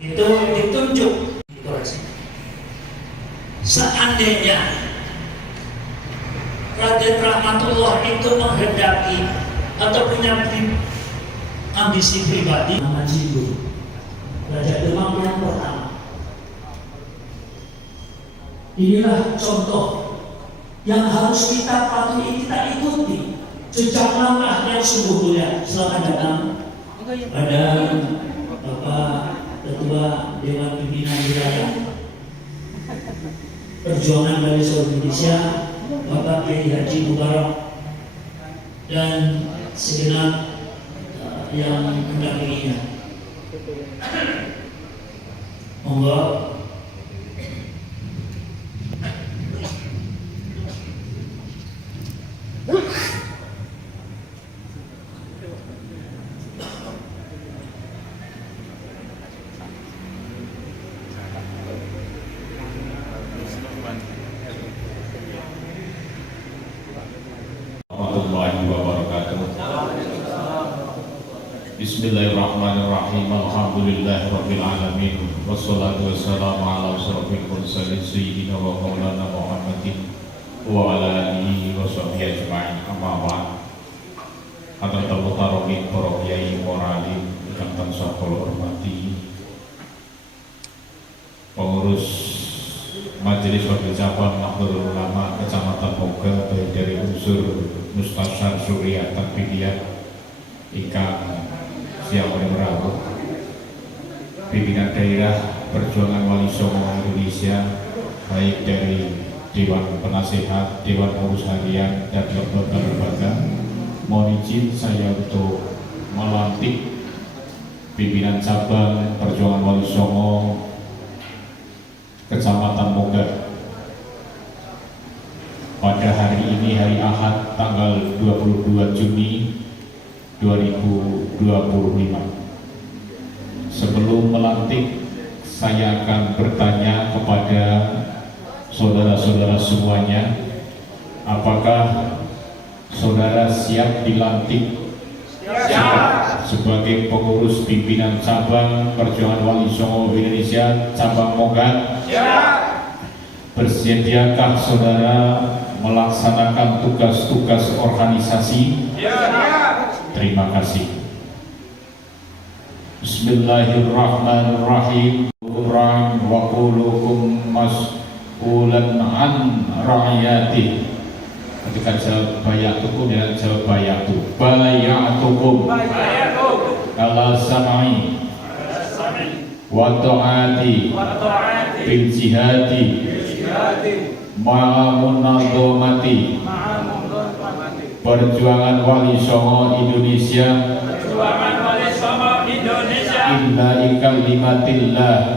itu ditunjuk dikoreksi. Seandainya Raden Rahmatullah itu menghendaki atau punya ambisi pribadi, Majid Raja Demang yang pertama. Inilah contoh yang harus kita patuhi, kita ikuti jejak langkah yang sungguh mulia. Selamat datang pada Bapak Ketua Dewan Pimpinan Wilayah Perjuangan dari seluruh Indonesia, Bapak Kiai Haji Mubarak, dan segenap yang mendampinginya. Monggo. Bismillahirrahmanirrahim. Alhamdulillahirabbil alamin. Wassalatu wassalamu ala asyrofil mursalin sayyidina wa maulana Muhammadin wa ala alihi wa sahbihi ajma'in. Amma ba'd. Hadratul mukarramin para kiai moralim ingkang tansah kula hormati. Pengurus Majelis Wakil Cabang Nahdlatul Ulama Kecamatan Moga, baik dari unsur Mustasyar Surya Tanfidiyah ingkang siang merawat, pimpinan daerah Perjuangan Wali Songo Indonesia, baik dari Dewan Penasehat, Dewan Pengurus Harian, dan lembaga-lembaga. Mohon izin saya untuk melantik pimpinan cabang Perjuangan Wali Songo Kecamatan Moga pada hari ini, hari Ahad, tanggal 22 Juni 2025. Sebelum melantik, saya akan bertanya kepada saudara-saudara semuanya, apakah saudara siap dilantik sebagai pengurus pimpinan cabang Perjuangan Wali Songo Indonesia cabang Moga? Bersediakah saudara melaksanakan tugas-tugas organisasi? Terima kasih. Bismillahirrahmanirrahim. Quran wa qulukum mas'ulan an ra'iyati. Ketika jawab bayatukum, ya jawab bayatu. Bayatukum ala sam'i wa ta'ati bil jihadi ma'amun nadhamati Perjuangan Wali Songo Indonesia, Inna ikalimatillah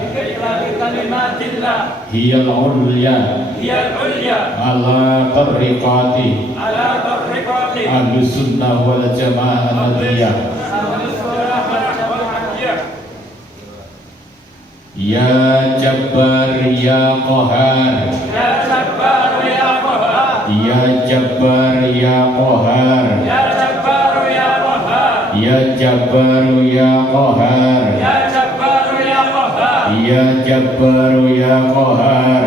hiyal ulya ala tariqati ahlus sunnah wal jamaah nadiyah. Ya Jabbar ya Qahar, Ya Jabbar ya Qahar, Ya Jabbar ya Qahar, Ya Jabbar ya Qahar, Ya Jabbar ya Qahar, Ya Jabbar ya Qahar,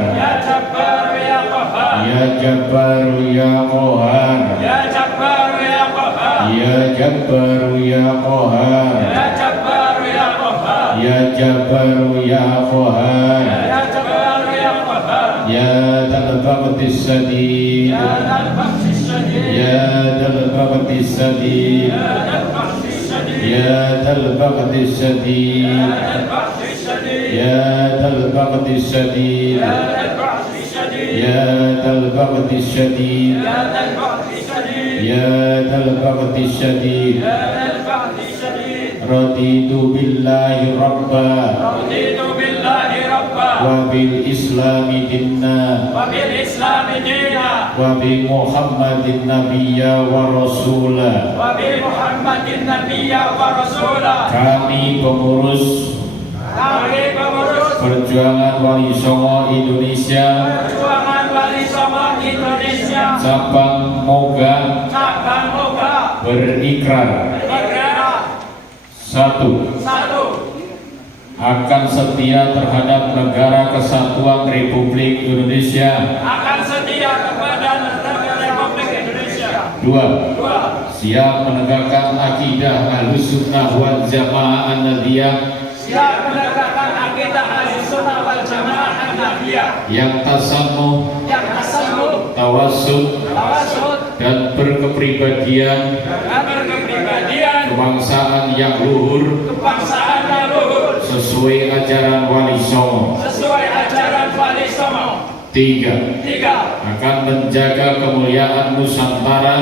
Ya Jabbar ya Qahar, Ya Jabbar ya Qahar, Ya Jabbar ya Qahar, Ya Jabbar ya Qahar, Ya Jabbar ya Qahar, Ya Jabbar ya Qahar, Ya Dal Baqtis Sadid, Ya Dal Baqtis Sadid, Ya Dal Baqtis Sadid, Ya Dal Baqtis Sadid, Ya Dal Baqtis Sadid, Ya Dal Baqtis Sadid. Raditu billahi rabba, wa bil islami dinna, wa bi Muhammadin nabiyya wa rasula. Kami pengurus Perjuangan Wali Songo Indonesia cabang Moga berikrar. Satu, akan setia terhadap Negara Kesatuan Republik Indonesia. Akan setia kepada negara Republik Indonesia. 2. Siap menegakkan akidah Ahlussunnah wal Jamaah An-Nahdliyah Siap menegakkan akidah Ahlussunnah wal Jamaah An-Nahdliyah yang tasamuh, tawasud, dan berkepribadian kebangsaan yang luhur sesuai ajaran Wali Songo. 3. Akan menjaga kemuliaan Nusantara,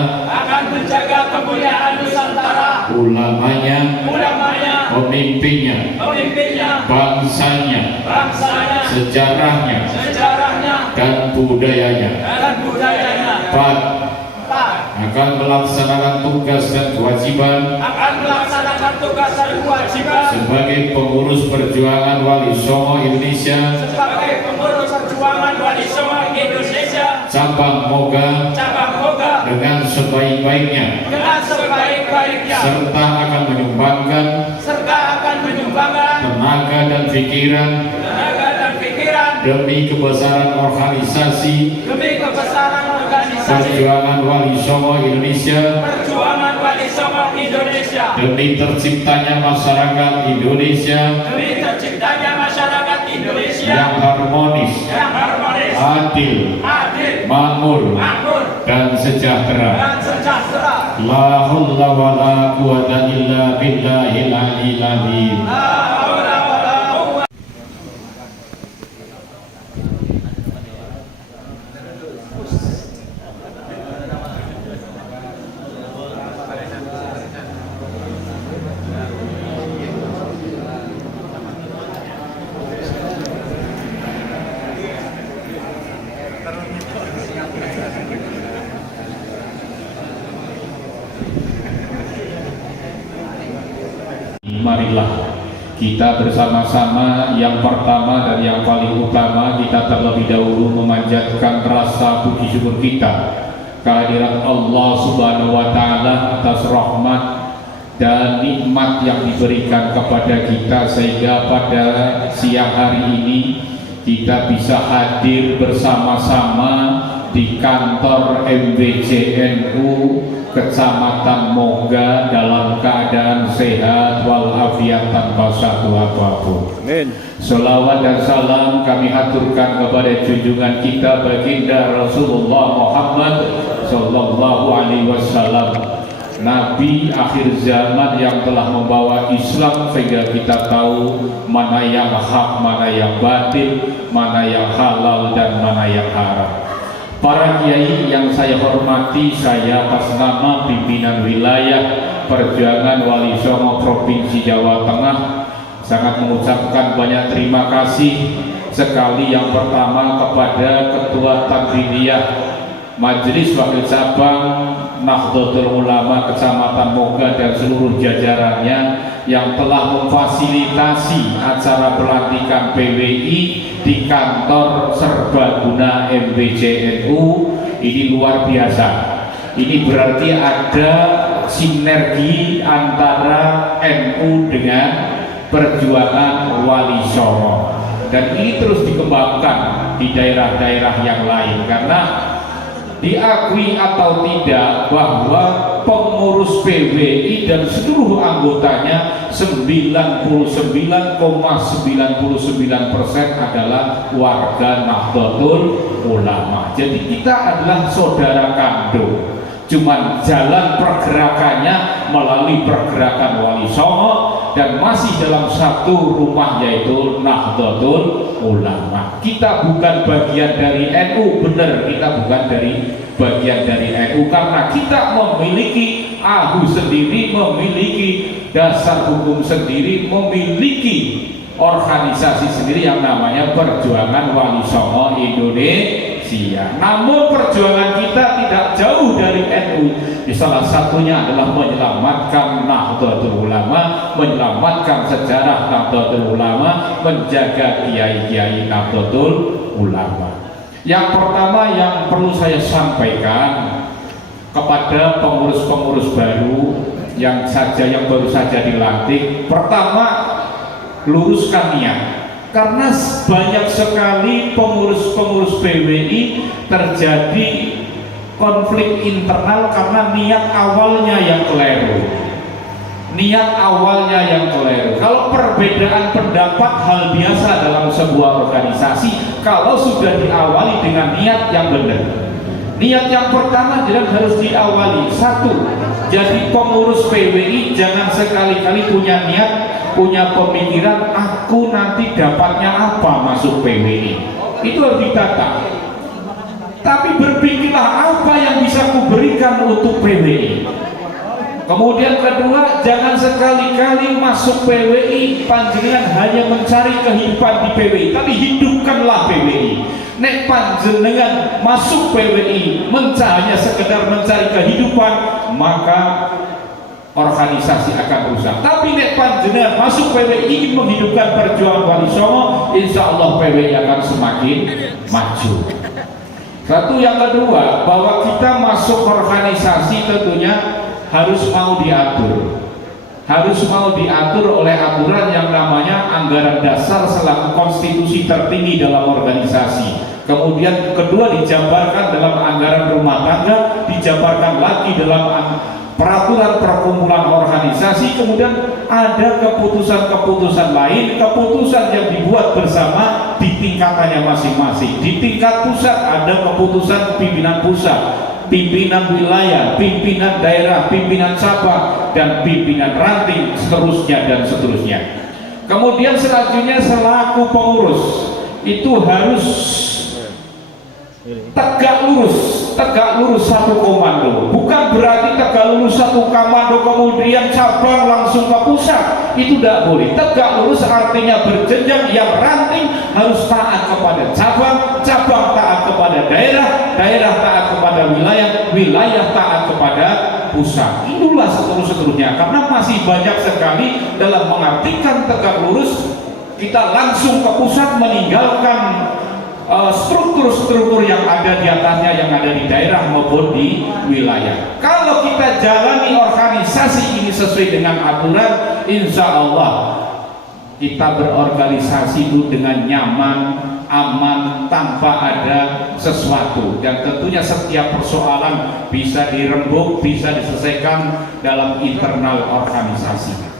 ulamanya, pemimpinnya, bangsanya, sejarahnya, dan budayanya. 4. Akan melaksanakan tugas dan kewajiban sebagai pengurus perjuangan Wali Songo Indonesia cabang Moga dengan sebaik-baiknya, serta akan menyumbangkan tenaga dan pikiran demi kebesaran organisasi perjuangan Wali Songo Indonesia, demi terciptanya masyarakat Indonesia yang harmonis, adil, makmur, dan sejahtera. La haula wa la quwwata illa billahil aliyyil azim. Marilah kita bersama-sama, yang pertama dan yang paling utama, kita terlebih dahulu memanjatkan rasa puji syukur kita kehadirat Allah Subhanahu wa Ta'ala atas rahmat dan nikmat yang diberikan kepada kita, sehingga pada siang hari ini kita bisa hadir bersama-sama di kantor MBJNU Kecamatan Moga dalam keadaan sehat walafiat tanpa satu apapun. Amin. Selawat dan salam kami aturkan kepada junjungan kita baginda Rasulullah Muhammad Sallallahu Alaihi Wasallam, Nabi akhir zaman yang telah membawa Islam sehingga kita tahu mana yang hak, mana yang batil, mana yang halal dan mana yang haram. Para kiai yang saya hormati, saya atas nama pimpinan wilayah Perjuangan Wali Songo Provinsi Jawa Tengah sangat mengucapkan banyak terima kasih sekali. Yang pertama kepada Ketua Tanziliyah Majelis Wakil Cabang Nahdlatul Ulama Kecamatan Moga dan seluruh jajarannya yang telah memfasilitasi acara pelantikan PWI di kantor serbaguna MBJNU. Ini luar biasa. Ini berarti ada sinergi antara NU dengan perjuangan Wali Songo, dan ini terus dikembangkan di daerah-daerah yang lain, karena diakui atau tidak bahwa pengurus PWI dan seluruh anggotanya 99,99% adalah warga Nahdlatul Ulama. Jadi kita adalah saudara kandung, cuman jalan pergerakannya melalui pergerakan Wali Songo dan masih dalam satu rumah, yaitu Nahdlatul Ulama. Kita bukan bagian dari NU, benar, kita bukan bagian dari NU karena kita memiliki AHU sendiri, memiliki dasar hukum sendiri, memiliki organisasi sendiri yang namanya Perjuangan Wali Songo Indonesia. Namun perjuangan kita tidak jauh dari NU. Salah satunya adalah menyelamatkan Nahdlatul Ulama, menyelamatkan sejarah Nahdlatul Ulama, menjaga kiai-kiai Nahdlatul Ulama. Yang pertama yang perlu saya sampaikan kepada pengurus-pengurus baru yang baru saja dilantik, pertama, luruskan niat. Karena banyak sekali pengurus-pengurus PWI terjadi konflik internal karena niat awalnya yang keliru. Kalau perbedaan pendapat hal biasa dalam sebuah organisasi, kalau sudah diawali dengan niat yang benar. Niat yang pertama harus diawali. Satu, jadi pengurus PWI jangan sekali-kali punya niat, punya pemikiran aku nanti dapatnya apa masuk PWI. Itu harus ditata. Tapi berpikirlah apa yang bisa kuberikan untuk PWI. Kemudian kedua, jangan sekali-kali masuk PWI panjenengan hanya mencari kehidupan di PWI, tapi hidupkanlah PWI. Nek panjenengan masuk PWI hanya sekedar mencari kehidupan, maka organisasi akan rusak. Tapi nek panjenengan masuk PWI ingin menghidupkan perjuangan Wali Songo, insya Allah PWI akan semakin maju. Satu, yang kedua, bahwa kita masuk organisasi tentunya harus mau diatur oleh aturan yang namanya anggaran dasar selaku konstitusi tertinggi dalam organisasi. Kemudian kedua, dijabarkan dalam anggaran rumah tangga, dijabarkan lagi dalam peraturan perkumpulan organisasi. Kemudian ada keputusan-keputusan lain, keputusan yang dibuat bersama di tingkatannya masing-masing. Di tingkat pusat ada keputusan pimpinan pusat, pimpinan wilayah, pimpinan daerah, pimpinan cabang, dan pimpinan ranting, seterusnya. Kemudian selanjutnya selaku pengurus itu harus tegak lurus satu komando. Bukan berarti tegak lurus satu komando kemudian cabang langsung ke pusat, itu tidak boleh. Tegak lurus artinya berjenjang, yang ranting harus taat kepada cabang, cabang taat kepada daerah, daerah taat kepada wilayah, wilayah taat kepada pusat. Itulah seterusnya. Karena masih banyak sekali dalam mengartikan tegak lurus, kita langsung ke pusat meninggalkan struktur-struktur yang ada di atasnya, yang ada di daerah maupun di wilayah. Kalau kita jalani organisasi ini sesuai dengan aturan, insya Allah kita berorganisasi itu dengan nyaman, aman, tanpa ada sesuatu. Dan tentunya setiap persoalan bisa dirembuk, bisa diselesaikan dalam internal organisasi.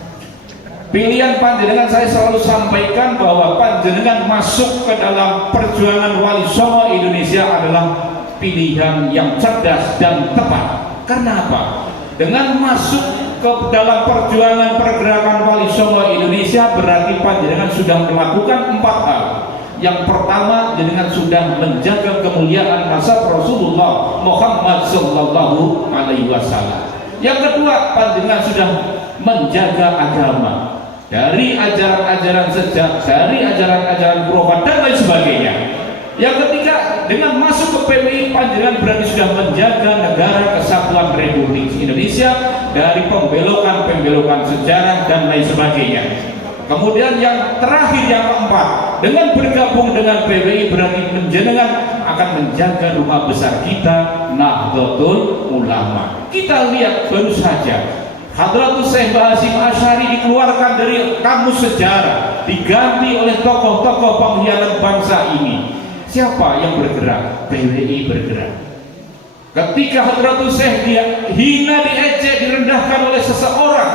Pilihan panjenengan saya selalu sampaikan bahwa panjenengan masuk ke dalam perjuangan Wali Songo Indonesia adalah pilihan yang cerdas dan tepat. Karena apa? Dengan masuk ke dalam perjuangan pergerakan Wali Songo Indonesia berarti panjenengan sudah melakukan 4 hal. Yang pertama, jenengan sudah menjaga kemuliaan nasab Rasulullah Muhammad Sallallahu Alaihi Wasallam. Yang kedua, panjenengan sudah menjaga agama dari ajaran-ajaran sejak, dari ajaran-ajaran profan dan lain sebagainya. Yang ketiga, dengan masuk ke PWI panjenengan berarti sudah menjaga negara kesatuan Republik Indonesia dari pembelokan-pembelokan sejarah dan lain sebagainya. Kemudian yang terakhir, yang keempat, dengan bergabung dengan PWI berarti panjenengan akan menjaga rumah besar kita, Nahdlatul Ulama. Kita lihat baru saja Hadratus Syekh Hasyim Asy'ari dikeluarkan dari kamus sejarah, diganti oleh tokoh-tokoh pengkhianat bangsa ini. Siapa yang bergerak? PWI bergerak. Ketika Hadratus Syekh dia hina, diejek, direndahkan oleh seseorang,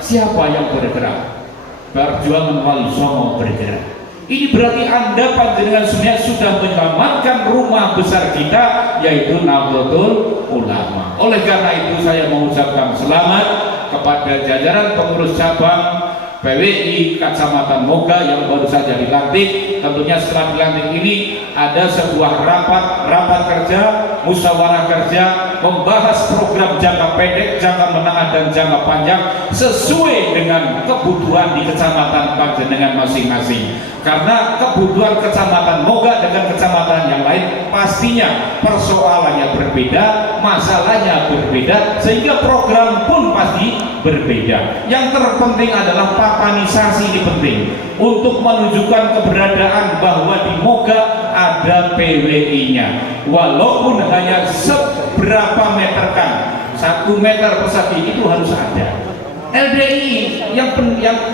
siapa yang bergerak? Perjuangan Wali Songo bergerak. Ini berarti Anda panjenengan semuanya sudah menyelamatkan rumah besar kita, yaitu Nahdlatul Ulama. Oleh karena itu saya mengucapkan selamat kepada jajaran pengurus cabang PWI Kecamatan Moga yang baru saja dilantik. Tentunya setelah dilantik ini ada sebuah rapat kerja, musyawarah kerja, membahas program jangka pendek, jangka menengah, dan jangka panjang sesuai dengan kebutuhan di kecamatan panjenengan masing-masing. Karena kebutuhan kecamatan Moga dengan kecamatan yang lain pastinya persoalannya berbeda, masalahnya berbeda, sehingga program pun pasti berbeda. Yang terpenting adalah papanisasi, ini penting untuk menunjukkan keberadaan bahwa di Moga ada PWI-nya, walaupun hanya seberapa meter kan, 1 meter persegi itu harus ada. LDI yang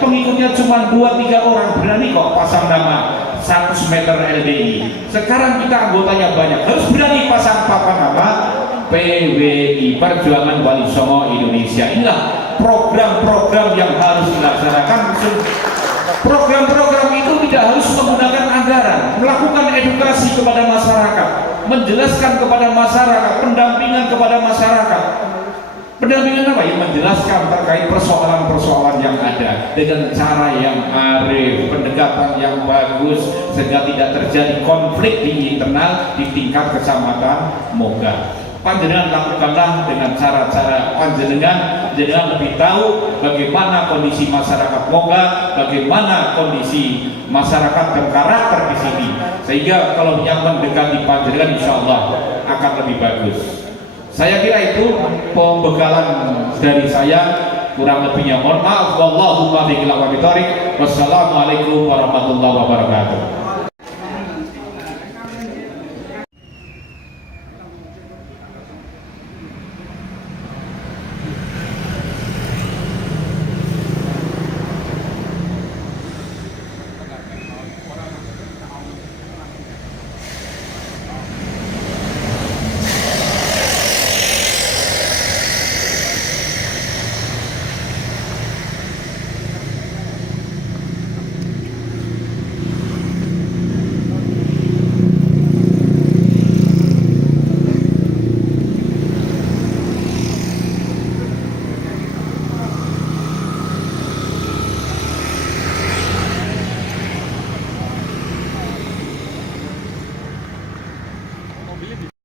pengikutnya cuma 2-3 orang berani kok pasang nama 100 meter LDI. Sekarang kita anggotanya banyak, harus berani pasang papan nama PWI, Perjuangan Wali Songo Indonesia. Inilah program-program yang harus dilaksanakan. Program-program itu tidak harus menggunakan anggaran, melakukan edukasi kepada masyarakat, menjelaskan kepada masyarakat, pendampingan kepada masyarakat. Pendampingan apa? Yang menjelaskan terkait persoalan-persoalan yang ada dengan cara yang arif, pendekatan yang bagus, sehingga tidak terjadi konflik di internal di tingkat kecamatan Moga. Panjenengan lakukanlah dengan cara-cara panjenengan lebih tahu bagaimana kondisi masyarakat Moga, bagaimana kondisi masyarakat dan karakter di sini, sehingga kalau yang mendekati panjenengan insya Allah akan lebih bagus. Saya kira itu pembekalan dari saya, kurang lebihnya mohon maaf. Wallahumma biqil wa bitariq. Wassalamualaikum warahmatullahi wabarakatuh.